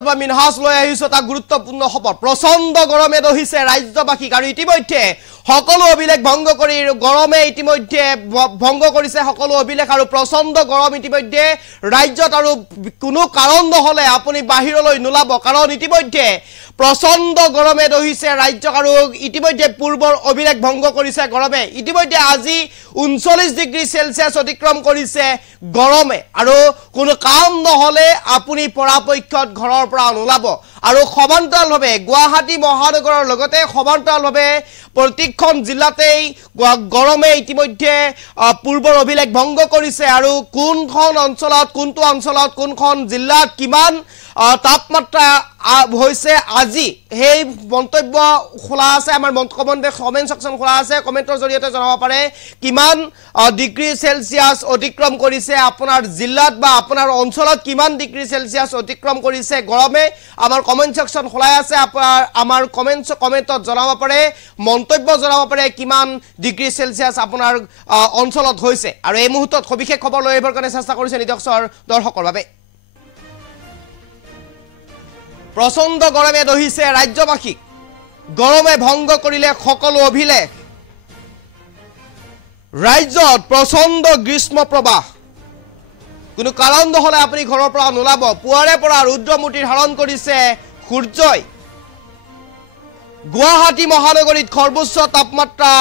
মিনহাজ লৈ আহিছো এটা গুৰুত্বপূৰ্ণ খবৰ প্ৰচণ্ড গৰমে দহিছে ৰাজ্যবাসীক আৰু ইতিমধ্যে সকলো অভিলেখ ভংগ কৰি গৰমে ইতিমধ্যে ভংগ কৰিছে সকলো অভিলেখ আৰু প্ৰচণ্ড গৰম ইতিমধ্যে ৰাজ্যত আৰু কোনো কাৰণ নহলে আপুনি বাহিৰলৈ নোলাব কাৰণ ইতিমধ্যে প্ৰচণ্ড গৰমে দহিছে ৰাজ্যক আৰু ইতিমধ্যে পূৰ্বৰ অভিলেখ ভংগ কৰিছে গৰমে ইতিমধ্যে আজি 39 ডিগ্ৰী সেলসিয়াস অতিক্ৰম কৰিছে গৰমে আৰু কোনো কাম নহলে আপুনি পৰাপক্ষত ঘৰৰ পৰা নোলাব আৰু সমান্তৰালভাৱে গুৱাহাটী মহানগৰৰ লগতে সমান্তৰালভাৱে প্ৰতিখন জিলাতেই গৰমে ইতিমধ্যে পূৰ্বৰ অভিলেখ ভংগ কৰিছে আৰু কোনখন অঞ্চলত কোনটো অঞ্চলত কোনখন জিলাত কিমান তাপমাত্ৰা হৈছে আজি হেই মন্তব্য খোলা আছে আমাৰ কমেন্ট সেকশন খোলা আছে কমেন্টৰ জৰিয়তে জনাব পাৰে কিমান ডিগ্ৰী সেলসিয়াস অতিক্ৰম কৰিছে আপোনাৰ জিলাত বা আপোনাৰ অঞ্চলত কিমান ডিগ্ৰী সেলসিয়াস অতিক্ৰম কৰিছে গৰমে আমাৰ কমেন্ট সেকশন খোলা আছে আমাৰ কমেন্টত জনাব পাৰে মন্তব্য জনাব পাৰে কিমান ডিগ্ৰী সেলসিয়াস আপোনাৰ অঞ্চলত হৈছে আৰু এই মুহূৰ্তত সবিশেষ খবৰ লৈ আহিবৰ কাৰণে চেষ্টা কৰিছে নিদক্ষৰ দৰ্শকৰ বাবে প্ৰচণ্ড গৰমে দহিছে ৰাজ্যবাসীক গৰমে ভংগ কৰিলে সকলো অভিলেখ ৰাজ্যত প্ৰচণ্ড গ্ৰীষ্ম প্ৰবাহ কোনো কাৰণ নহলে আপুনি ঘৰৰ পৰা নোলাব পুৱাৰে পৰা ৰুদ্ৰমূৰ্তি ধাৰণ কৰিছে সূৰ্যই গুৱাহাটী মহানগৰীত সৰ্বোচ্চ তাপমাত্ৰা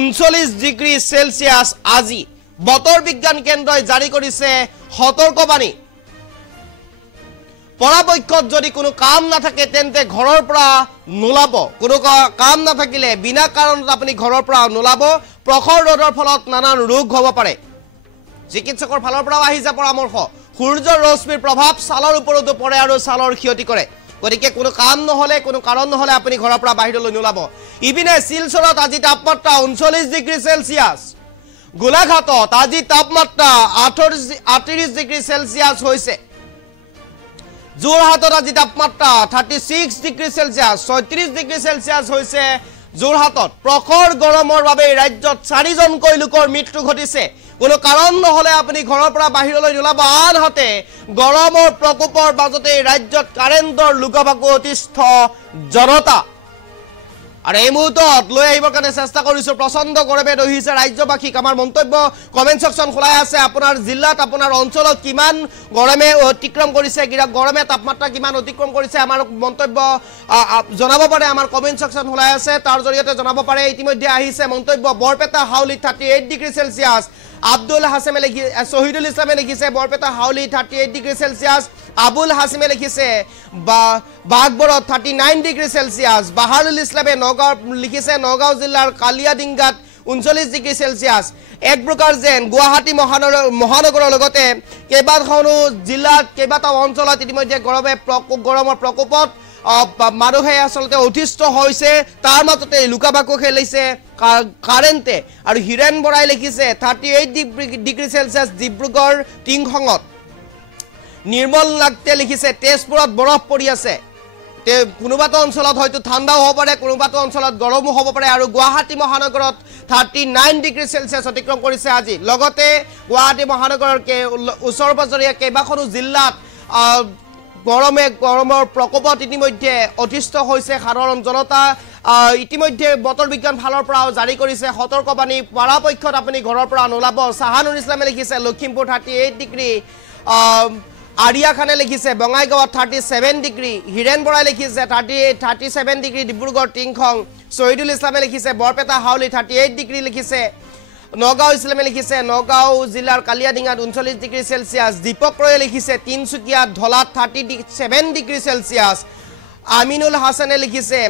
39 ডিগ্ৰী সেলসিয়াস আজি বতৰ বিজ্ঞান কেন্দ্ৰই জাৰি কৰিছে সতৰ্কবাণী পৰাপক্ষত যদি কোনো কাম নাথাকে তেন্তে ঘৰৰ পৰা নোলাব কোনো কাম নাথাকিলে বিনা কাৰণত আপুনি ঘৰৰ পৰা নোলাব প্ৰখৰ ৰ'দৰ ফলত নানান ৰোগ হ'ব পাৰে চিকিৎসকৰ ফালৰ পৰা আহিছে পৰামৰ্শ সূৰ্যৰ ৰশ্মিৰ প্ৰভাৱ ছালৰ ওপৰতো পৰে আৰু ছালৰ ক্ষতি কৰে গতিকে কোনো কাম নহলে কোনো কাৰণ নহলে আপুনি ঘৰৰ পৰা বাহিৰলৈ নোলাব ইপিনে শিলচৰত আজি তাপমাত্ৰা 39 ডিগ্ৰী সেলসিয়াস গোলাঘাটত আজি তাপমাত্ৰা 38 ডিগ্ৰী সেলসিয়াস হৈছে যোৰহাটত আজি তাপমাত্ৰা 36 ডিগ্ৰী সেলসিয়াস 36 ডিগ্ৰী সেলসিয়াস হৈছে যোৰহাটত প্ৰখৰ গৰমৰ বাবে ৰাজ্যত 4 জনকৈ লোকৰ মৃত্যু ঘটিছে কোনো কাৰণ নহলে আপুনি ঘৰৰ পৰা বাহিৰলৈ নোলাব আনহাতে গৰমৰ প্ৰকোপৰ মাজতে ৰাজ্যত কাৰেণ্টৰ লুকাভাকু অতিষ্ঠ জনতা আৰু এই মুহূৰ্তত লৈ আহিবৰ কাৰণে চেষ্টা কৰিছো প্ৰচণ্ড গৰমে দহিছে ৰাজ্যবাসীক আমাৰ মন্তব্য কমেন্ট সেকশন খোলাই আছে আপোনাৰ জিলাত আপোনাৰ অঞ্চলত কিমান গৰমে অতিক্ৰম কৰিছে গৰমে তাপমাত্ৰা কিমান অতিক্ৰম কৰিছে আমাৰ মন্তব্য জনাব পাৰে আমাৰ কমেন্ট সেকশন খোলাই আছে তাৰ জৰিয়তে জনাব পাৰে ইতিমধ্যে আহিছে মন্তব্য বৰপেটা হাউলি 38 ডিগ্ৰী সেলসিয়াস আব্দুল হাসিমে লিখি শহীদুল ইসলামে লিখিছে বৰপেটা হাউলি 38 ডিগ্ৰী সেলসিয়াস আবুল হাসিমে লিখিছে বাগবৰত 39 ডিগ্ৰী সেলসিয়াস বাহাৰুল ইসলামে নগাঁও লিখিছে নগাঁও জিলাৰ কালিয়াডিঙ্গাত 39 ডিগ্ৰী সেলসিয়াস এক প্ৰকাৰ যেন গুৱাহাটী মহানগৰৰ লগতে কেইবাখনো জিলাত কেইবাটাও অঞ্চলত ইতিমধ্যে গৰমৰ প্ৰকোপত মানুহে আসলতে অতিষ্ঠ হৈছে তাৰ মাজতে লুকাভাকু খেলিছে কাৰেণ্টে আৰু হিৰেন বৰাই লিখিছে 38 ডিগ্ৰী সেলসিয়াস ডিব্ৰুগড় টিংখঙত নিৰ্মল নাগতে লিখিছে তেজপুৰত বৰফ পৰি আছে কোনোবাটো অঞ্চলত হয়তো ঠাণ্ডাও হ'ব পাৰে কোনোবাটো অঞ্চলত গৰমো হ'ব পাৰে আৰু গুৱাহাটী মহানগৰত 39 ডিগ্ৰী সেলসিয়াস অতিক্ৰম কৰিছে আজি লগতে গুৱাহাটী মহানগৰৰ ওচৰ-পাজৰীয়া কেইবাখনো জিলাত গৰমৰ প্ৰকোপত ইতিমধ্যে অতিষ্ঠ হৈছে সাধাৰণ জনতা ইতিমধ্যে বতৰ বিজ্ঞান ফালৰ পৰা জাৰি কৰিছে সতৰ্কবাণী পৰাপক্ষত আপুনি ঘৰৰ পৰা নোলাব সাহানুল ইছলামে লিখিছে লখিমপুৰ 38 ডিগ্ৰী আৰিয়া খানে লিখিছে বঙাইগাঁৱত 37 ডিগ্ৰী হিৰেন বৰাই লিখিছে 37 ডিগ্ৰী ডিব্ৰুগড় টিংখং শহীদুল ইছলামে লিখিছে বৰপেটা হাউলি 38 ডিগ্ৰী লিখিছে নগাঁও ইছলামে লিখিছে নগাঁও জিলাৰ কালিয়াডিঙ্গাত 39 ডিগ্ৰী সেলসিয়াস দীপক ৰয়ে লিখিছে তিনচুকীয়াত ধলাত 37 ডিগ্ৰী সেলসিয়াস আমিনুল হাসানে লিখিছে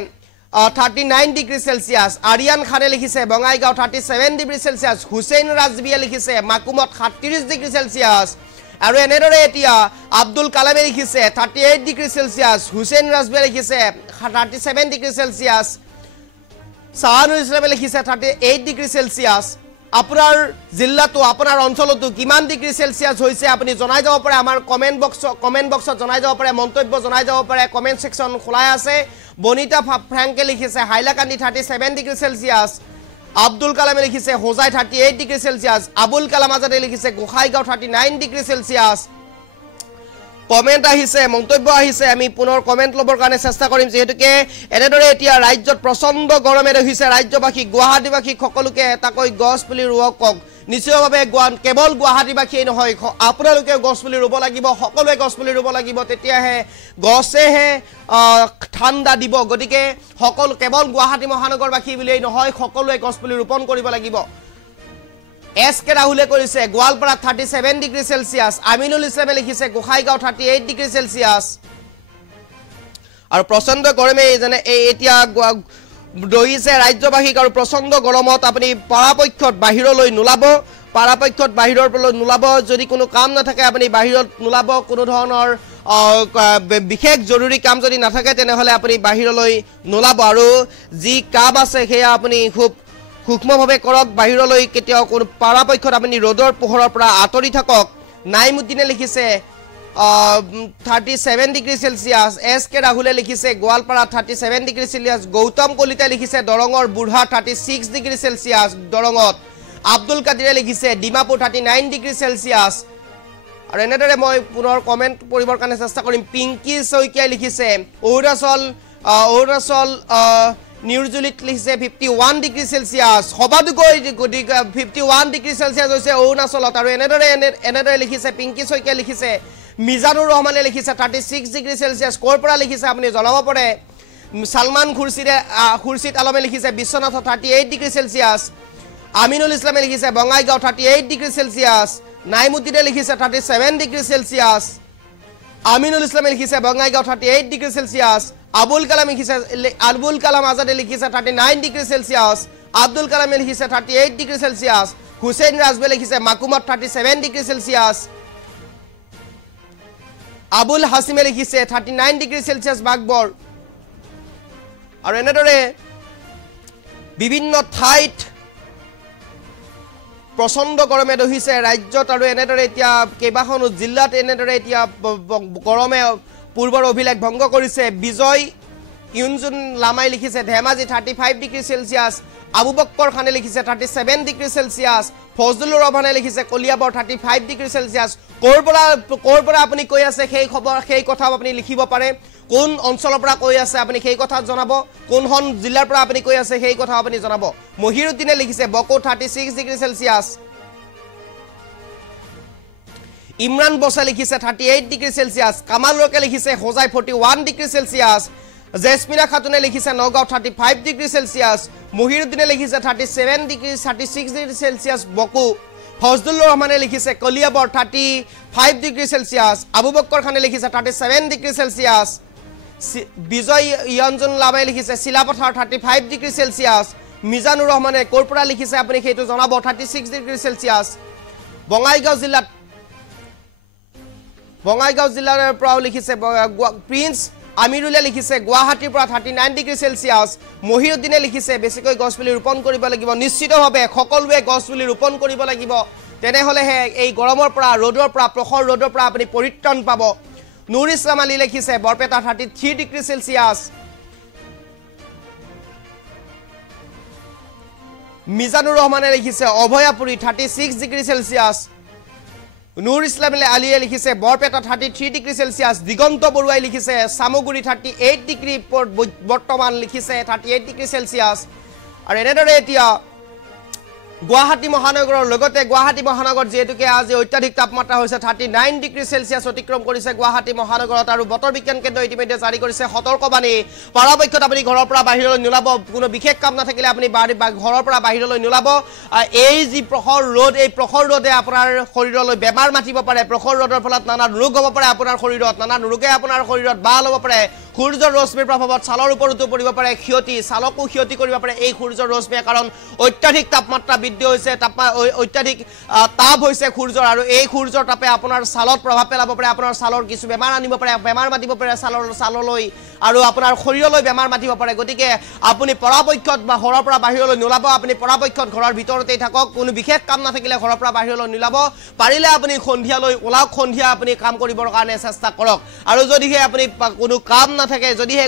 39 ডিগ্ৰী সেলসিয়াস আৰিয়ান খানে লিখিছে বঙাইগাঁও 37 ডিগ্ৰী সেলসিয়াস হুছেইন ৰাজবিয়া লিখিছে মাকুমত 38 ডিগ্ৰী সেলসিয়াস আৰু এনেদৰে এতিয়া আব্দুল কালামে লিখিছে 38 ডিগ্ৰী সেলসিয়াস হুছেইন ৰাজবিয়া লিখিছে 37 ডিগ্ৰী সেলসিয়াস সাহানুল ইসলামে লিখিছে 38 ডিগ্ৰী সেলসিয়াস আপোনাৰ জিলাটো আপোনাৰ অঞ্চলটো কিমান ডিগ্ৰী সেলসিয়াস হৈছে আপুনি জনাই যাব পাৰে আমাৰ কমেন্ট বক্সত জনাই যাব পাৰে মন্তব্য জনাই যাব পাৰে কমেন্ট সেকশন খোলাই আছে বনিতা ফ্ৰাংকে লিখিছে হাইলাকান্দি 37 ডিগ্ৰী সেলসিয়াস আব্দুল কালামে লিখিছে হোজাই 38 ডিগ্ৰী সেলসিয়াস আবুল কালাম আজাদে লিখিছে গোখাইগাঁও 39 ডিগ্ৰী সেলসিয়াস কমেন্ট আহিছে মন্তব্য আহিছে আমি পুনৰ কমেন্ট লবৰ কাৰণে চেষ্টা কৰিম যেহেতুকে এনেদৰে এতিয়া ৰাজ্যত প্ৰচণ্ড গৰমে ৰহিছে ৰাজ্যবাসী গুৱাহাটীবাসী সকলোকে এটাকৈ গছ পুলি ৰুৱক নিশ্চয়ভাৱে কেৱল গুৱাহাটীবাসীয়ে নহয় আপোনালোকে গছ পুলি ৰুব লাগিব সকলোৱে গছ পুলি ৰুব লাগিব তেতিয়াহে গছেহে ঠাণ্ডা দিব গতিকে সকলো কেৱল গুৱাহাটী মহানগৰবাসী বুলিয়েই নহয় সকলোৱে গছ পুলি ৰোপণ কৰিব লাগিব এছ কে ৰাহুলে কৰিছে গোৱালপাৰা 37 ডিগ্ৰী সেলসিয়াস আমিনুল ইছলামে লিখিছে গোসাইগাঁও 38 ডিগ্ৰী সেলসিয়াস আৰু প্ৰচণ্ড গৰমে যেনে এতিয়া দহিছে ৰাজ্যবাসীক আৰু প্ৰচণ্ড গৰমত আপুনি পৰাপক্ষত বাহিৰলৈ নোলাব পৰাপক্ষত বাহিৰৰ পৰা নোলাব যদি কোনো কাম নাথাকে আপুনি বাহিৰত নোলাব কোনো ধৰণৰ বিশেষ জৰুৰী কাম যদি নাথাকে তেনেহলে আপুনি বাহিৰলৈ নোলাব আৰু যি কাম আছে সেয়া আপুনি খুব সূক্ষ্মভাৱে কৰক বাহিৰলৈ কেতিয়াও কোনো পৰাপক্ষত আপুনি ৰ'দৰ পোহৰৰ পৰা আঁতৰি থাকক নাইমুদ্দিনে লিখিছে 37 ডিগ্ৰী সেলসিয়াস এছ কে ৰাহুলে লিখিছে গোৱালপাৰা 37 ডিগ্ৰী সেলসিয়াস গৌতম কলিতা লিখিছে দৰঙৰ বুঢ়া 36 ডিগ্ৰী সেলসিয়াস দৰঙত আব্দুল কাদিৰে লিখিছে ডিমাপুৰ 39 ডিগ্ৰী সেলসিয়াস আৰু এনেদৰে মই পুনৰ কমেন্ট পঢ়িবৰ কাৰণে চেষ্টা কৰিম পিংকি শইকীয়া লিখিছে অৰুণাচল নিউজুলিত লিখিছে 51 ডিগ্ৰী সেলসিয়াস সবাদুকৈ 51 ডিগ্ৰী সেলসিয়াস হৈছে অৰুণাচলত আৰু এনেদৰে লিখিছে পিংকি শইকীয়া লিখিছে মিজানুৰ ৰহমানে লিখিছে 36 ডিগ্ৰী সেলসিয়াস কোৰ পৰা লিখিছে আপুনি জনাব পাৰে সালমান খুৰশিদ আলমে লিখিছে বিশ্বনাথ 38 ডিগ্ৰী সেলসিয়াস আমিনুল ইছলামে লিখিছে বঙাইগাঁও 38 ডিগ্ৰী সেলসিয়াস নাইমুদ্দিনে লিখিছে 37 ডিগ্ৰী সেলসিয়াস আমিনুল ইছলামে লিখিছে বঙাইগাঁও 38 ডিগ্ৰী সেলসিয়াস আবুল কালাম আজাদে লিখিছে 39 ডিগ্ৰী সেলসিয়াস আব্দুল কালামে লিখিছে 38 ডিগ্ৰী সেলসিয়াস হুসেইন ৰাজবে লিখিছে মাকুমত 37 ডিগ্ৰী সেলসিয়াস আবুল হাসিমে লিখিছে 39 ডিগ্ৰী সেলসিয়াস বাগবৰ আৰু এনেদৰে বিভিন্ন ঠাইত প্ৰচণ্ড গৰমে দহিছে ৰাজ্যত আৰু এনেদৰে এতিয়া কেইবাখনো জিলাত এনেদৰে এতিয়া গৰমে পূৰ্বৰ অভিলেখ ভংগ কৰিছে বিজয় ইউনজুন লামাই লিখিছে ধেমাজি 35 ডিগ্ৰী সেলসিয়াস আবু বক্কৰ খানে লিখিছে 37 ডিগ্ৰী সেলসিয়াস ফজলুৰ ৰহমানে লিখিছে কলিয়াবৰ 35 ডিগ্ৰী সেলসিয়াস কোৰ পৰা আপুনি কৈ আছে সেই খবৰ সেই কথা আপুনি লিখিব পাৰে কোন অঞ্চলৰ পৰা কৈ আছে আপুনি সেই কথা জনাব কোনখন জিলাৰ পৰা আপুনি কৈ আছে সেই কথা আপুনি জনাব মহিৰুদ্দিনে লিখিছে বকো 36 ডিগ্ৰী সেলসিয়াস ইমৰান বসা লিখিছে 38 ডিগ্ৰী সেলসিয়াস কামাল ৰকে লিখিছে হোজাই 41 ডিগ্ৰী সেলসিয়াস জেসমিনা খাতুনে লিখিছে নগাঁও 35 ডিগ্ৰী সেলসিয়াস মহিৰুদ্দিনে লিখিছে 36 ডিগ্ৰী সেলসিয়াস বকো ফজলুৰ ৰহমানে লিখিছে কলিয়াবৰ 35 ডিগ্ৰী সেলসিয়াস আবু বক্কৰ খানে লিখিছে 37 ডিগ্ৰী সেলসিয়াস বিজয় ইয়ঞ্জন লামাই লিখিছে শিলাপথাৰ 35 ডিগ্ৰী সেলসিয়াস মিজানুৰ ৰহমানে কোৰ পৰা লিখিছে আপুনি সেইটো জনাব 36 ডিগ্ৰী সেলসিয়াস বঙাইগাঁও জিলাৰ পৰা লিখিছে প্ৰিন্স আমিৰুলে লিখিছে গুৱাহাটীৰ পৰা 39 ডিগ্ৰী সেলসিয়াস মহিউদ্দিনে লিখিছে বেছিকৈ গছপুলি ৰোপণ কৰিব লাগিব নিশ্চিতভাৱে সকলোৱে গছপুলি ৰোপণ কৰিব লাগিব তেনেহলেহে এই গৰমৰ পৰা ৰ'দৰ পৰা প্ৰখৰ ৰ'দৰ পৰা আপুনি পৰিত্ৰাণ পাব নুৰ ইছলাম আলী লিখিছে বৰপেটা 33 ডিগ্ৰী সেলসিয়াস মিজানুৰ ৰহমানে লিখিছে অভয়াপুৰী 36 ডিগ্ৰী সেলসিয়াস নুৰ ইছলাম আলীয়ে লিখিছে বৰপেটা 33 ডিগ্ৰী সেলসিয়াস দিগন্ত বৰুৱাই লিখিছে সামগুৰি 38 ডিগ্ৰী বৰ্তমান লিখিছে 38 ডিগ্ৰী সেলসিয়াস আৰু এনেদৰে এতিয়া গুৱাহাটী মহানগৰৰ লগতে গুৱাহাটী মহানগৰ যেহেতুকে আজি অত্যাধিক তাপমাত্ৰা হৈছে 39 ডিগ্ৰী সেলসিয়াস অতিক্ৰম কৰিছে গুৱাহাটী মহানগৰত আৰু বতৰ বিজ্ঞান কেন্দ্ৰই ইতিমধ্যে জাৰি কৰিছে সতৰ্কবাণী পৰাপক্ষত আপুনি ঘৰৰ পৰা বাহিৰলৈ নোলাব কোনো বিশেষ কাম নাথাকিলে আপুনি ঘৰৰ পৰা বাহিৰলৈ নোলাব এই যি প্ৰখৰ ৰ'দ এই প্ৰখৰ ৰ'দে আপোনাৰ শৰীৰলৈ বেমাৰ মাতিব পাৰে প্ৰখৰ ৰ'দৰ ফলত নানা ৰোগ হ'ব পাৰে আপোনাৰ শৰীৰত নানা ৰোগে আপোনাৰ শৰীৰত বাল হ'ব পাৰে সূৰ্যৰ ৰশ্মিৰ প্ৰভাৱত ছালৰ ওপৰতো পৰিব পাৰে ক্ষতি ছালকো ক্ষতি কৰিব পাৰে এই সূৰ্যৰ ৰশ্মিয়ে কাৰণ অত্যাধিক তাপমাত্ৰা বৃদ্ধি হৈছে অত্যাধিক তাপ হৈছে সূৰ্যৰ আৰু এই সূৰ্যৰ তাপে আপোনাৰ ছালত প্ৰভাৱ পেলাব পাৰে আপোনাৰ ছালৰ কিছু বেমাৰ আনিব পাৰে বেমাৰ মাতিব পাৰে ছাললৈ আৰু আপোনাৰ শৰীৰলৈ বেমাৰ মাতিব পাৰে গতিকে আপুনি পৰাপক্ষত বা ঘৰৰ পৰা বাহিৰলৈ নোলাব আপুনি পৰাপক্ষত ঘৰৰ ভিতৰতেই থাকক কোনো বিশেষ কাম নাথাকিলে ঘৰৰ পৰা বাহিৰলৈ নোলাব পাৰিলে আপুনি সন্ধিয়ালৈ ওলাওক সন্ধিয়া আপুনি কাম কৰিবৰ কাৰণে চেষ্টা কৰক আৰু যদিহে আপুনি কোনো কাম নাথাকে যদিহে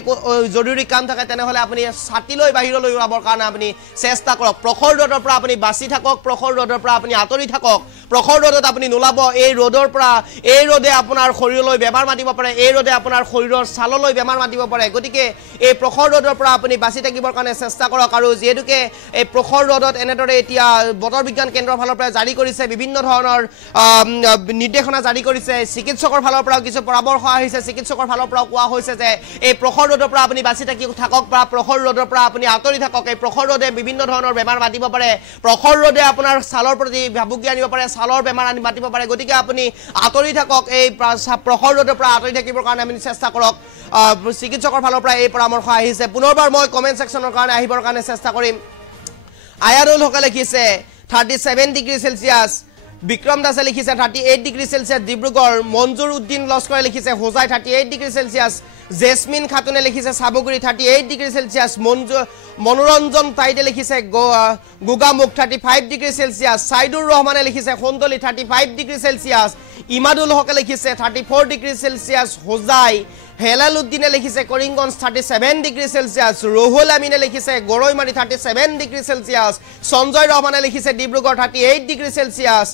জৰুৰী কাম থাকে তেনেহলে আপুনি ছাতিলৈ বাহিৰলৈ ওলাবৰ কাৰণে আপুনি চেষ্টা কৰক প্ৰখৰ ৰ'দৰ পৰা আপুনি বাচি থাকক প্ৰখৰ ৰ'দৰ পৰা আপুনি আঁতৰি থাকক প্ৰখৰ ৰ'দত আপুনি নোলাব এই ৰ'দৰ পৰা এই ৰ'দে আপোনাৰ শৰীৰলৈ বেমাৰ মাতিব পাৰে এই ৰ'দে আপোনাৰ শৰীৰৰ ছাললৈ বেমাৰ মাতিব পাৰে গতিকে এই প্ৰখৰ ৰ'দৰ পৰা আপুনি বাচি থাকিবৰ কাৰণে চেষ্টা কৰক আৰু যেহেতুকে এই প্ৰখৰ ৰ'দত এনেদৰে এতিয়া বতৰ বিজ্ঞান কেন্দ্ৰৰ ফালৰ পৰা জাৰি কৰিছে বিভিন্ন ধৰণৰ নিৰ্দেশনা জাৰি কৰিছে চিকিৎসকৰ ফালৰ পৰা কিছু পৰামৰ্শ আহিছে চিকিৎসকৰ ফালৰ পৰা কোৱা হৈছে যে এই প্ৰখৰ ৰ'দৰ পৰা আপুনি বাচি থাকক বা প্ৰখৰ ৰ'দৰ পৰা আপুনি আঁতৰি থাকক এই প্ৰখৰ ৰ'দে বিভিন্ন ধৰণৰ বেমাৰ মাতিব পাৰে প্ৰখৰ ৰ'দে আপোনাৰ ছালৰ প্ৰতি ভাবুকি আনিব পাৰে ছালৰ বেমাৰ মাতিব পাৰে গতিকে আপুনি আঁতৰি থাকক এই প্ৰখৰ ৰ'দৰ পৰা আঁতৰি থাকিবৰ কাৰণে আপুনি চেষ্টা কৰক চিকিৎসকৰ ফালৰ পৰা এই পৰামৰ্শ আহিছে পুনৰবাৰ মই কমেন্ট সেকশনৰ কাৰণে আহিবৰ কাৰণে চেষ্টা কৰিম আয়াৰুল হকে লিখিছে 37 ডিগ্ৰী সেলসিয়াস বিক্ৰম দাসে লিখিছে 38 ডিগ্ৰী সেলসিয়াস ডিব্ৰুগড় মঞ্জুৰ উদ্দিন লস্কৰে লিখিছে হোজাই 38 ডিগ্ৰী সেলসিয়াস জেসমিন খাতুনে লিখিছে সাবগুৰি 38 ডিগ্ৰী সেলসিয়াস মনোৰঞ্জন তাইতে লিখিছে গুগামুখ 35 ডিগ্ৰী সেলসিয়াস সাইদুৰ ৰহমানে লিখিছে খন্দলি 35 ডিগ্ৰী সেলসিয়াস ইমাদুল হকে লিখিছে 34 ডিগ্ৰী সেলসিয়াস হোজাই হেলালুদ্দিনে লিখিছে কৰিমগঞ্জ 37 ডিগ্ৰী সেলসিয়াস ৰহুল আমিনে লিখিছে গৰৈমাৰী 37 ডিগ্ৰী সেলসিয়াস সঞ্জয় ৰহমানে লিখিছে Dibrugarh 38 degree celsius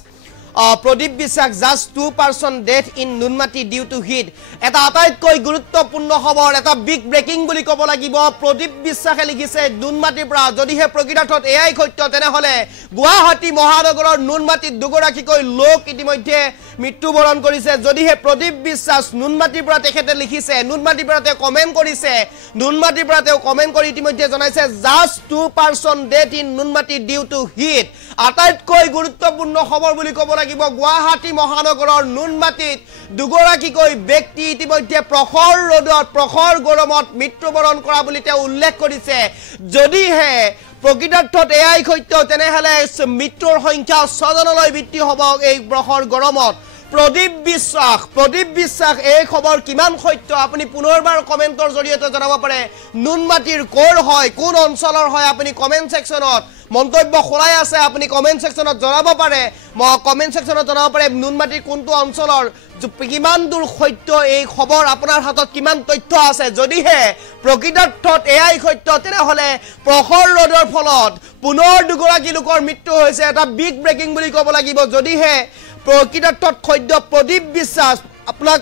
Pradip Biswas just 2% death in Noonmati due to heat এটা আটাইতকৈ গুৰুত্বপূৰ্ণ খবৰ এটা বিগ ব্ৰেকিং বুলি ক'ব লাগিব প্ৰদীপ বিশ্বাসে লিখিছে নুনমাটিৰ পৰা যদিহে প্ৰকৃতাৰ্থত এআই সত্য তেনেহলে গুৱাহাটী মহানগৰৰ নুনমাটিত দুগৰাকীকৈ লোক ইতিমধ্যে মৃত্যুবৰণ কৰিছে যদিহে প্ৰদীপ বিশ্বাস নুনমাটিৰ পৰা তেখেতে লিখিছে নুনমাটিৰ পৰা তেওঁ কমেন্ট কৰিছে নুনমাটিৰ পৰা তেওঁ কমেন্ট কৰি ইতিমধ্যে জনাইছে just 2% death in Noonmati due to heat আটাইতকৈ গুৰুত্বপূৰ্ণ খবৰ বুলি ক'ব লাগিব গুৱাহাটী মহানগৰৰ নুনমাটিত দুগৰাকীকৈ ব্যক্তি ইতিমধ্যে প্ৰখৰ ৰ'দত প্ৰখৰ গৰমত মৃত্যুবৰণ কৰা বুলি তেওঁ উল্লেখ কৰিছে যদিহে প্ৰকৃতাৰ্থত এআই সত্য তেনেহলে মৃত্যুৰ সংখ্যা 6 জনলৈ বৃদ্ধি হ'ব এই প্ৰখৰ গৰমত প্ৰদীপ বিশ্বাস এই খবৰ কিমান সত্য আপুনি পুনৰবাৰ কমেন্টৰ জৰিয়তে জনাব পাৰে নুনমাটিৰ কোৰ হয় কোন অঞ্চলৰ হয় আপুনি কমেন্ট সেকশনত মন্তব্য খৰাই আছে আপুনি কমেন্ট সেকশনত জনাব পাৰে কমেন্ট সেকশনত জনাব পাৰে নুনমাটিৰ কোনটো অঞ্চলৰ কিমান দূৰ সত্য এই খবৰ আপোনাৰ হাতত কিমান তথ্য আছে যদিহে প্ৰকৃতাৰ্থত এআই সত্য তেনেহলে প্ৰখৰ ৰ'দৰ ফলত পুনৰ দুগৰাকী লোকৰ মৃত্যু হৈছে এটা বিগ ব্ৰেকিং বুলি ক'ব লাগিব যদিহে প্ৰকৃতাৰ্থত সত্য প্ৰদীপ বিশ্বাস আপোনাক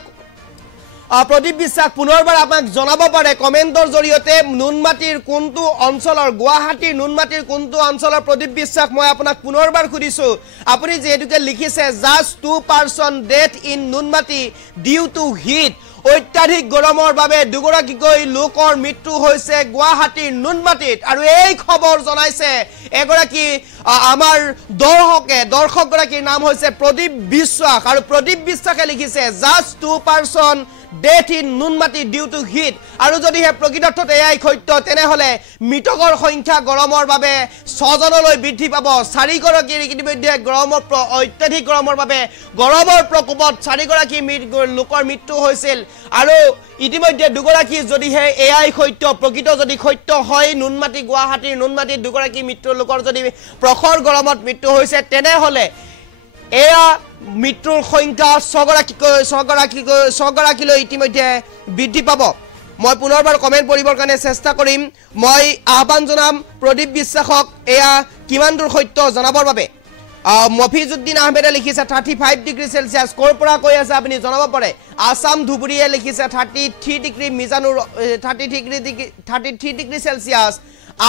প্ৰদীপ বিশ্বাস পুনৰবাৰ আপোনাক জনাব পাৰে কমেন্টৰ জৰিয়তে নুনমাটিৰ কোনটো অঞ্চলৰ গুৱাহাটীৰ নুনমাটিৰ কোনটো অঞ্চলৰ প্ৰদীপ বিশ্বাস মই আপোনাক পুনৰবাৰ খুদিছো আপুনি যেহেতুকে লিখিছে just 2% death in Noonmati due to heat অত্যাধিক গৰমৰ বাবে দুগৰাকীকৈ লোকৰ মৃত্যু হৈছে গুৱাহাটীৰ নুনমাটিত আৰু এই খবৰ জনাইছে এগৰাকী আমাৰ দৰ্শকগৰাকীৰ নাম হৈছে প্ৰদীপ বিশ্বাস আৰু প্ৰদীপ বিশ্বাসে লিখিছে just 2% death in Noonmati due to heat আৰু যদিহে প্ৰকৃতাৰ্থত এআই সত্য তেনেহলে মৃতকৰ সংখ্যা গৰমৰ বাবে 6 জনলৈ বৃদ্ধি পাব 4 গৰাকীৰ ইতিমধ্যে গৰমৰ অত্যাধিক গৰমৰ বাবে গৰমৰ প্ৰকোপত 4 গৰাকী লোকৰ মৃত্যু হৈছিল আৰু ইতিমধ্যে দুগৰাকী যদিহে এআই সত্য প্ৰকৃত যদি সত্য হয় নুনমাটি গুৱাহাটীৰ নুনমাটিত দুগৰাকী মৃত্যু লোকৰ যদি প্ৰখৰ গৰমত মৃত্যু হৈছে তেনেহলে এয়া মৃত্যুৰ সংখ্যা 6 গৰাকীলৈ ইতিমধ্যে বৃদ্ধি পাব মই পুনৰবাৰ কমেন্ট পঢ়িবৰ কাৰণে চেষ্টা কৰিম মই আহ্বান জনাম প্ৰদীপ বিশ্বাসক এয়া কিমান দূৰ সত্য জনাবৰ বাবে মফিজউদ্দিন আহমেদে লিখিছে 35 ডিগ্ৰী সেলসিয়াস কোৰ পৰা কৈ আছে আপুনি জনাব পাৰে আসাম ধুবুৰীয়ে লিখিছে 33 degree Mizanur 33 degree Celsius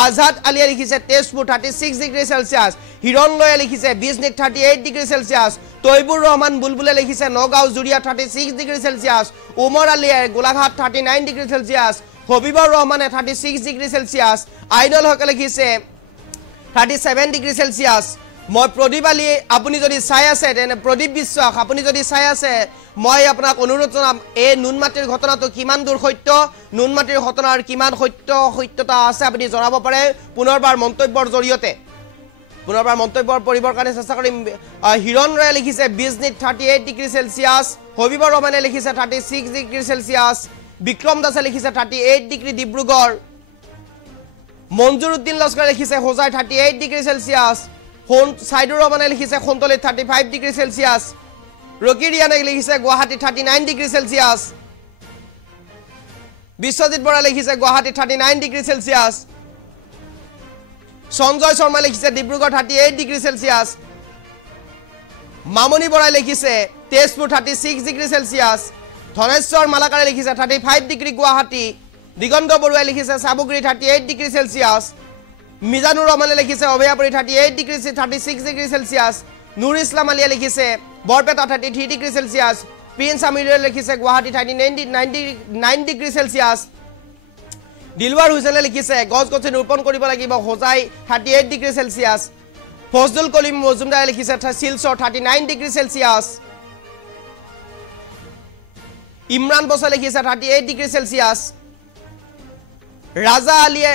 Azad আলিয়ে লিখিছে তেজপুৰ 36 ডিগ্ৰী সেলসিয়াস হিৰণলয়ে লিখিছে বিজনিক 38 ডিগ্ৰী সেলসিয়াস তৈবুৰ ৰহমান বুলবুলে লিখিছে নগাঁও জুৰিয়া 36 ডিগ্ৰী সেলসিয়াস উমৰ আলিয়ে গোলাঘাট 39 ডিগ্ৰী সেলসিয়াস হবিবৰ ৰহমানে 36 ডিগ্ৰী সেলসিয়াস আইনল হকে লিখিছে 37 ডিগ্ৰী সেলসিয়াস মই প্ৰদীপ আলী আপুনি যদি চাই আছে তেনে প্ৰদীপ বিশ্বাস আপুনি যদি চাই আছে মই আপোনাক অনুৰোধ জনাম এই নুনমাটিৰ ঘটনাটো কিমান দূৰ সত্য নুনমাটিৰ ঘটনাৰ কিমান সত্যতা আছে আপুনি জনাব পাৰে পুনৰবাৰ মন্তব্যৰ জৰিয়তে পুনৰবাৰ মন্তব্যৰ পঢ়িবৰ কাৰণে চেষ্টা কৰিম হিৰণ ৰয়ে লিখিছে বিজনিত 38 ডিগ্ৰী সেলসিয়াস হবিবৰ ৰহমানে লিখিছে 36 ডিগ্ৰী সেলসিয়াস বিক্ৰম দাসে লিখিছে 38 ডিগ্ৰী ডিব্ৰুগড় মঞ্জুৰ উদ্দিন লস্কৰে লিখিছে হোজাই 38 ডিগ্ৰী সেলসিয়াস সাইদুৰ ৰহমানে লিখিছে খন্তলি 35 ডিগ্ৰী সেলসিয়াস ৰকিৰিয়ানে লিখিছে গুৱাহাটী 39 ডিগ্ৰী সেলসিয়াস বিশ্বজিৎ বৰা লিখিছে গুৱাহাটী 39 ডিগ্ৰী সেলসিয়াস সঞ্জয় শৰ্মা লিখিছে ডিব্ৰুগড় 38 ডিগ্ৰী সেলসিয়াস মামনি বৰাই লিখিছে তেজপুৰ 36 ডিগ্ৰী সেলসিয়াস ধনেশ্বৰ মালাকাৰে লিখিছে 35 ডিগ্ৰী গুৱাহাটী দিগন্ত বৰুৱাই লিখিছে সাবুগুৰি 38 ডিগ্ৰী সেলসিয়াস মিজানুৰ ৰহমানে লিখিছে Abhayapuri 38 degree 36 degree celsius Nur Islam Aliya লিখিছে বৰপেটা 33 ডিগ্ৰী সেলসিয়াস প্ৰিন্স আমিৰে লিখিছে গুৱাহাটী 99 ডিগ্ৰী সেলসিয়াস দিলৱাৰ হুছেইনে লিখিছে গছগছনি ৰোপণ কৰিব লাগিব হোজাই 38 ডিগ্ৰী সেলসিয়াস ফজলুল কলিম মজুমদাৰে লিখিছে শিলচৰ 39 ডিগ্ৰী সেলসিয়াস ইমৰান বসা লিখিছে 38 ডিগ্ৰী সেলসিয়াস ৰাজা আলিয়ে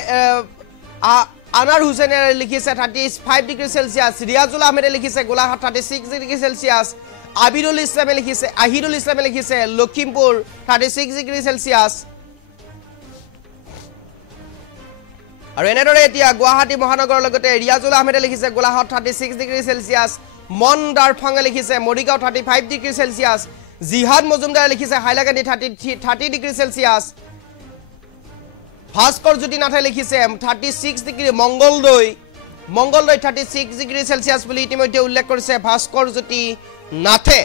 আনাৰ হুছেইনে লিখিছে 35 ডিগ্ৰী সেলসিয়াস ৰিয়াজুল আহমেদে লিখিছে গোলাঘাট 36 ডিগ্ৰী সেলসিয়াস আবিদুল ইছলামে লিখিছে আহিদুল ইছলামে লিখিছে লখিমপুৰ 36 ডিগ্ৰী সেলসিয়াস আৰু এনেদৰে এতিয়া গুৱাহাটী মহানগৰৰ লগতে ৰিয়াজুল আহমেদে লিখিছে গোলাঘাট 36 ডিগ্ৰী সেলসিয়াস মন দাৰফাঙে লিখিছে মৰিগাঁও 35 ডিগ্ৰী সেলসিয়াস জিহাদ মজুমদাৰে লিখিছে হাইলাকান্দি 30 ডিগ্ৰী সেলসিয়াস ভাস্কৰ জ্যোতিনাথে লিখিছে 36 ডিগ্ৰী মংগলদৈ 36 ডিগ্ৰী সেলসিয়াস বুলি ইতিমধ্যে উল্লেখ কৰিছে ভাস্কৰ জ্যোতি নাথে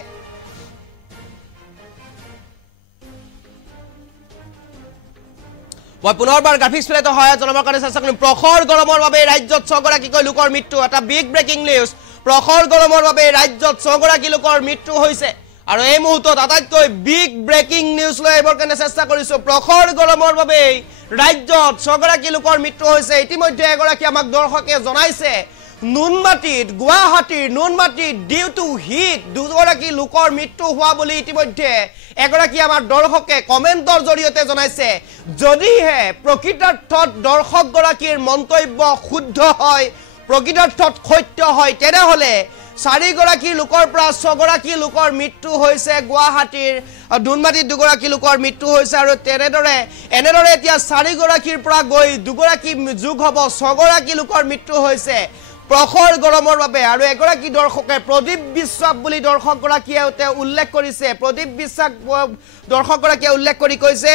মই পুনৰবাৰ গ্ৰাফিক্স প্লেটৰ সহায়ত জনাবৰ কাৰণে চেষ্টা কৰিম প্ৰখৰ গৰমৰ বাবে ৰাজ্যত 6 গৰাকীকৈ লোকৰ মৃত্যু এটা বিগ ব্ৰেকিং নিউজ প্ৰখৰ গৰমৰ বাবে ৰাজ্যত 6 গৰাকী লোকৰ মৃত্যু হৈছে আৰু এই মুহূৰ্তত আটাইতকৈ বিগ ব্ৰেকিং নিউজ লৈ আহিবৰ কাৰণে চেষ্টা কৰিছো প্ৰখৰ গৰমৰ বাবে ৰাজ্যত 6 গৰাকী লোকৰ মৃত্যু হৈছে ইতিমধ্যে এগৰাকী আমাক দৰ্শকে জনাইছে নুনমাটিত গুৱাহাটীৰ নুনমাটিত ডিউ টু হিট দুগৰাকী লোকৰ মৃত্যু হোৱা বুলি ইতিমধ্যে এগৰাকী আমাৰ দৰ্শকে কমেন্টৰ জৰিয়তে জনাইছে যদিহে প্ৰকৃতাৰ্থত দৰ্শক গৰাকীৰ মন্তব্য শুদ্ধ হয় প্ৰকৃতাৰ্থত সত্য হয় তেনেহলে 4 গৰাকী লোকৰ পৰা 6 গৰাকী লোকৰ মৃত্যু হৈছে গুৱাহাটীৰ নুনমাটিত দুগৰাকী লোকৰ মৃত্যু হৈছে আৰু এনেদৰে এতিয়া 4 গৰাকীৰ পৰা গৈ দুগৰাকী যোগ হ'ব 6 গৰাকী লোকৰ মৃত্যু হৈছে প্ৰখৰ গৰমৰ বাবে আৰু এগৰাকী দৰ্শকে প্ৰদীপ বিশ্বাস বুলি দৰ্শক গৰাকীয়ে উল্লেখ কৰিছে প্ৰদীপ বিশ্বাস দৰ্শক গৰাকীয়ে উল্লেখ কৰি কৈছে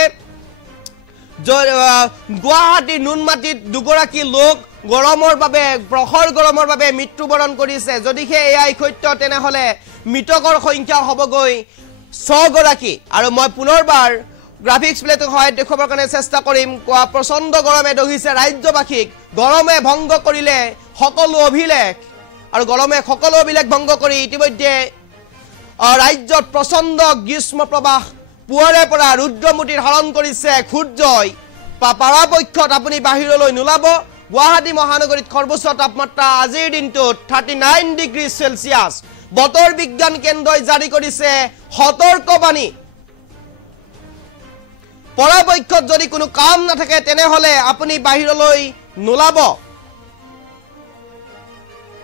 গুৱাহাটী নুনমাটিত দুগৰাকী লোক গৰমৰ বাবে প্ৰখৰ গৰমৰ বাবে মৃত্যুবৰণ কৰিছে যদিহে এয়াই সত্য তেনেহলে মৃতকৰ সংখ্যা হ'বগৈ 6 গৰাকী আৰু মই পুনৰবাৰ গ্ৰাফিক্স প্লেটৰ সহায়ত দেখুৱাবৰ কাৰণে চেষ্টা কৰিম প্ৰচণ্ড গৰমে দহিছে ৰাজ্যবাসীক গৰমে ভংগ কৰিলে সকলো অভিলেখ আৰু গৰমে সকলো অভিলেখ ভংগ কৰি ইতিমধ্যে ৰাজ্যত প্ৰচণ্ড গ্ৰীষ্ম প্ৰবাহ পুৱাৰে পৰা ৰুদ্ৰমূৰ্তিৰ হৰণ কৰিছে সূৰ্যই পৰাপক্ষত আপুনি বাহিৰলৈ নোলাব গুৱাহাটী মহানগৰীত সৰ্বোচ্চ তাপমাত্ৰা আজিৰ দিনটোত 39 ডিগ্ৰী সেলসিয়াস বতৰ বিজ্ঞান কেন্দ্ৰই জাৰি কৰিছে সতৰ্কবাণী পৰাপক্ষত যদি কোনো কাম নাথাকে তেনেহলে আপুনি বাহিৰলৈ নোলাব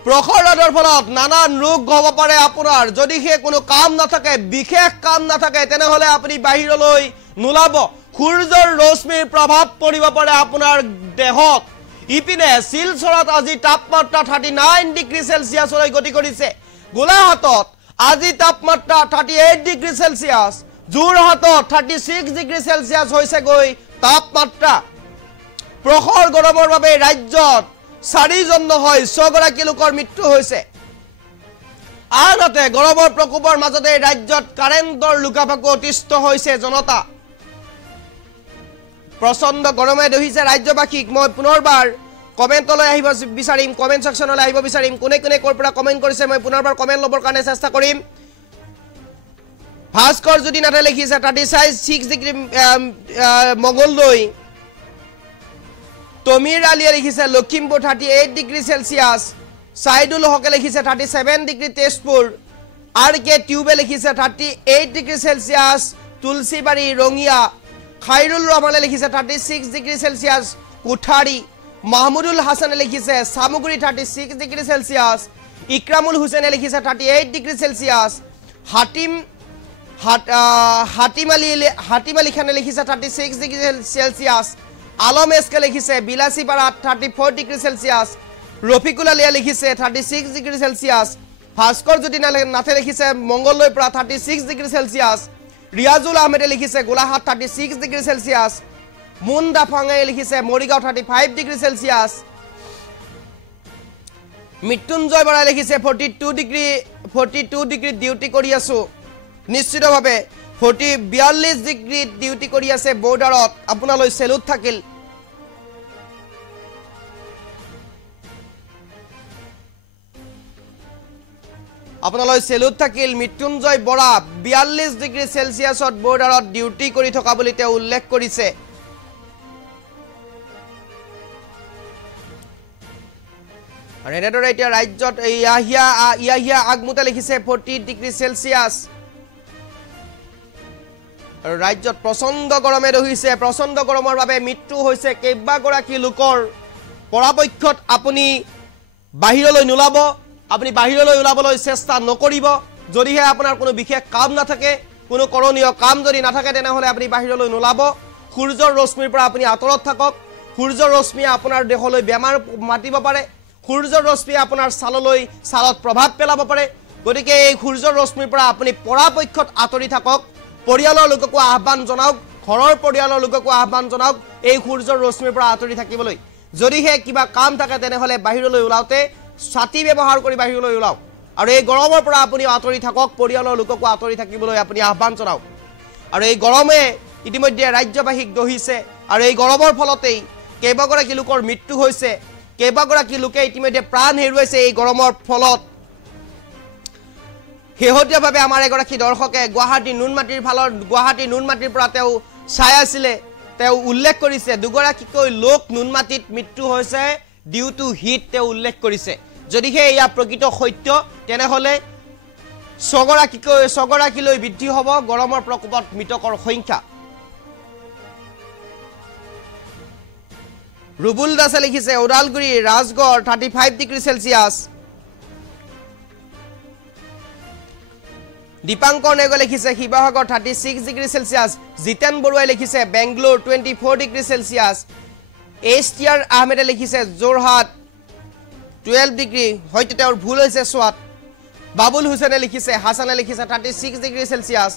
প্ৰখৰ ৰ'দৰ ফলত নানান ৰোগ হ'ব পাৰে আপোনাৰ যদিহে কোনো কাম নাথাকে বিশেষ কাম নাথাকে তেনেহলে আপুনি বাহিৰলৈ নোলাব সূৰ্যৰ ৰশ্মিৰ প্ৰভাৱ পৰিব পাৰে আপোনাৰ দেহত ইপিনে শিলচৰত আজি তাপমাত্ৰা 39 ডিগ্ৰী সেলসিয়াছলৈ গতি কৰিছে গোলাঘাটত আজি তাপমাত্ৰা 38 ডিগ্ৰী সেলসিয়াছ যোৰহাটত 36 ডিগ্ৰী সেলসিয়াছ হৈছে গৈ তাপমাত্ৰা প্ৰখৰ গৰমৰ বাবে ৰাজ্যত 4 জন নহয় 6 গৰাকী লোকৰ মৃত্যু হৈছে আনহাতে গৰমৰ প্ৰকোপৰ মাজতে ৰাজ্যত কাৰেণ্টৰ লুকাভাকু অতিষ্ঠ হৈছে জনতা প্ৰচণ্ড গৰমে দহিছে ৰাজ্যবাসীক মই পুনৰবাৰ কমেন্টলৈ আহিব বিচাৰিম কমেন্ট সেকশনলৈ আহিব বিচাৰিম কোনে কোনে কৰ পৰা কমেন্ট কৰিছে মই পুনৰবাৰ কমেন্ট লবৰ কাৰণে চেষ্টা কৰিম ভাস্কৰ জ্যোতিনাথে লিখিছে 36 ডিগ্ৰী মংগলদৈ তমিৰ আলিয়ে লিখিছে লখিমপুৰ 38 ডিগ্ৰী সেলসিয়াস সাইদুল হকে লিখিছে 37 ডিগ্ৰী তেজপুৰ আৰ কে টিউবে লিখিছে 38 ডিগ্ৰী সেলসিয়াস তুলসীবাৰী ৰঙিয়া খাইৰুল ৰহমানে লিখিছে 36 ডিগ্ৰী সেলসিয়াস কুঠাৰী মাহমুদুল হাসানে লিখিছে সামুগুৰি 36 ডিগ্ৰী সেলসিয়াস ইকৰামুল হুছেইনে লিখিছে 38 ডিগ্ৰী সেলসিয়াস হাটিম আলী খানে লিখিছে 36 ডিগ্ৰী সেলসিয়াস আলম এসকে লিখিছে বিলাসীপাৰা 34 ডিগ্ৰী সেলসিয়াস ৰফিকুল আলিয়া লিখিছে 36 ডিগ্ৰী সেলসিয়াস ভাস্কৰ জ্যোতিনাথে লিখিছে মংগলদৈ পৰা 36 ডিগ্ৰী সেলসিয়াস ৰিয়াজুল আহমেদে লিখিছে গোলাঘাট 36 ডিগ্ৰী সেলসিয়াস মুন দাফাঙে লিখিছে মৰিগাঁও 35 ডিগ্ৰী সেলসিয়াস মৃত্যুঞ্জয় বৰাই লিখিছে 42 ডিগ্ৰী ডিউটি কৰি আছো নিশ্চিতভাৱে 42 ডিগ্ৰী ডিউটি কৰি আছে বৰ্ডাৰত আপোনালৈ সেলুট থাকিল আপোনালৈ সেলুট থাকিল মৃত্যুঞ্জয় বৰা 42 ডিগ্ৰী সেলসিয়াছত বৰ্ডাৰত ডিউটি কৰি থকা বুলি তেওঁ উল্লেখ কৰিছে আৰু এনেদৰে এতিয়া ৰাজ্যত ইয়াহিয়া আগমুতে লিখিছে 40 ডিগ্ৰী সেলসিয়াছ আৰু ৰাজ্যত প্ৰচণ্ড গৰমে ৰহিছে প্ৰচণ্ড গৰমৰ বাবে মৃত্যু হৈছে কেইবাগৰাকী লোকৰ পৰাপক্ষত আপুনি বাহিৰলৈ নোলাব আপুনি বাহিৰলৈ ওলাবলৈ চেষ্টা নকৰিব যদিহে আপোনাৰ কোনো বিশেষ কাম নাথাকে কোনো কৰণীয় কাম যদি নাথাকে তেনেহলে আপুনি বাহিৰলৈ নোলাব সূৰ্যৰ ৰশ্মিৰ পৰা আপুনি আঁতৰত থাকক সূৰ্যৰ ৰশ্মি আপোনাৰ দেহলৈ বেমাৰ মাতিব পাৰে সূৰ্যৰ ৰশ্মি আপোনাৰ ছালত প্ৰভাৱ পেলাব পাৰে গতিকে এই সূৰ্যৰ ৰশ্মিৰ পৰা আপুনি পৰাপক্ষত আঁতৰি থাকক পৰিয়ালৰ লোককো আহ্বান জনাওক ঘৰৰ পৰিয়ালৰ লোককো আহ্বান জনাওক এই সূৰ্যৰ ৰশ্মিৰ পৰা আঁতৰি থাকিবলৈ যদিহে কিবা কাম থাকে তেনেহলে বাহিৰলৈ ওলাওতে ছাতি ব্যৱহাৰ কৰি বাহিৰলৈ ওলাওক আৰু এই গৰমৰ পৰা আপুনি আঁতৰি থাকক পৰিয়ালৰ লোককো আঁতৰি থাকিবলৈ আপুনি আহ্বান জনাওক আৰু এই গৰমে ইতিমধ্যে ৰাজ্যবাসীক দহিছে আৰু এই গৰমৰ ফলতেই কেইবাগৰাকী লোকৰ মৃত্যু হৈছে কেইবাগৰাকী লোকে ইতিমধ্যে প্ৰাণ হেৰুৱাইছে এই গৰমৰ ফলত শেহতীয়াভাৱে আমাৰ এগৰাকী দৰ্শকে গুৱাহাটী নুনমাটিৰ পৰা তেওঁ চাই আছিলে তেওঁ উল্লেখ কৰিছে দুগৰাকীকৈ লোক নুনমাটিত মৃত্যু হৈছে ডিউ টু হিট তেওঁ উল্লেখ কৰিছে যদিহে এয়া প্ৰকৃত সত্য তেনেহলে ছগৰাকীলৈ বৃদ্ধি হ'ব গৰমৰ প্ৰকোপত মৃতকৰ সংখ্যা ৰুবুল দাসে লিখিছে ওদালগুৰি ৰাজগড় 35 ডিগ্ৰী সেলসিয়াস দীপাঙ্কৰ নেগো লিখিছে শিৱসাগৰ 36 ডিগ্ৰী সেলসিয়াস জিতেন বৰুৱাই লিখিছে বেংগলোৰ 24 ডিগ্ৰী সেলসিয়াস এছটিআৰ আহমেদে লিখিছে যোৰহাট 12 ডিগ্ৰী হয়তো তেওঁৰ ভুল হৈছে সোৱাত বাবুল হুছেনে লিখিছে হাসানে লিখিছে 36 ডিগ্ৰী সেলসিয়াস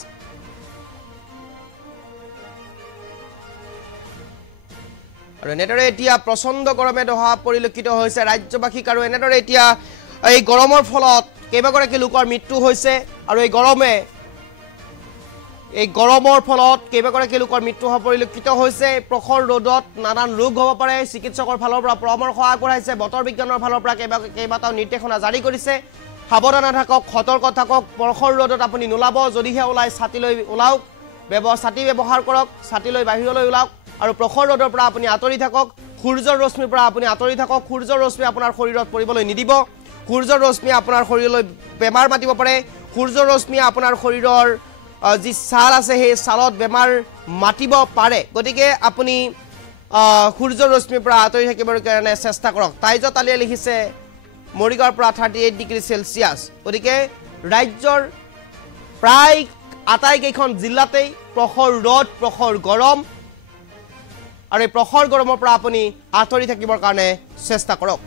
আৰু এনেদৰে এতিয়া প্ৰচণ্ড গৰমে দহা পৰিলক্ষিত হৈছে ৰাজ্যবাসীক আৰু এনেদৰে এতিয়া এই গৰমৰ ফলত কেইবাগৰাকী লোকৰ মৃত্যু হৈছে আৰু এই গৰমৰ ফলত কেইবাগৰাকী লোকৰ মৃত্যু হোৱা পৰিলক্ষিত হৈছে প্ৰখৰ ৰ'দত নানান ৰোগ হ'ব পাৰে চিকিৎসকৰ ফালৰ পৰা পৰামৰ্শ আগবঢ়াইছে বতৰ বিজ্ঞানৰ ফালৰ পৰা কেইবাটাও নিৰ্দেশনা জাৰি কৰিছে সাৱধান থাকক সতৰ্ক থাকক প্ৰখৰ ৰ'দত আপুনি নোলাব যদিহে ওলাই ছাতি লৈ ওলাওক ছাতি ব্যৱহাৰ কৰক ছাতি লৈ বাহিৰলৈ ওলাওক আৰু প্ৰখৰ ৰ'দৰ পৰা আপুনি আঁতৰি থাকক সূৰ্যৰ ৰশ্মিৰ পৰা আপুনি আঁতৰি থাকক সূৰ্যৰ ৰশ্মি আপোনাৰ শৰীৰত পৰিবলৈ নিদিব সূৰ্যৰ ৰশ্মি আপোনাৰ শৰীৰলৈ বেমাৰ মাতিব পাৰে সূৰ্যৰ ৰশ্মি আপোনাৰ শৰীৰৰ যি ছাল আছে সেই ছালত বেমাৰ মাতিব পাৰে গতিকে আপুনি সূৰ্যৰ ৰশ্মিৰ পৰা আঁতৰি থাকিবৰ কাৰণে চেষ্টা কৰক তাইজত আলিয়ে লিখিছে মৰিগাঁৱৰ পৰা 38 ডিগ্ৰী সেলসিয়াস গতিকে ৰাজ্যৰ প্ৰায় আটাইকেইখন জিলাতেই প্ৰখৰ ৰ'দ প্ৰখৰ গৰম আৰু এই প্ৰখৰ গৰমৰ পৰা আপুনি আঁতৰি থাকিবৰ কাৰণে চেষ্টা কৰক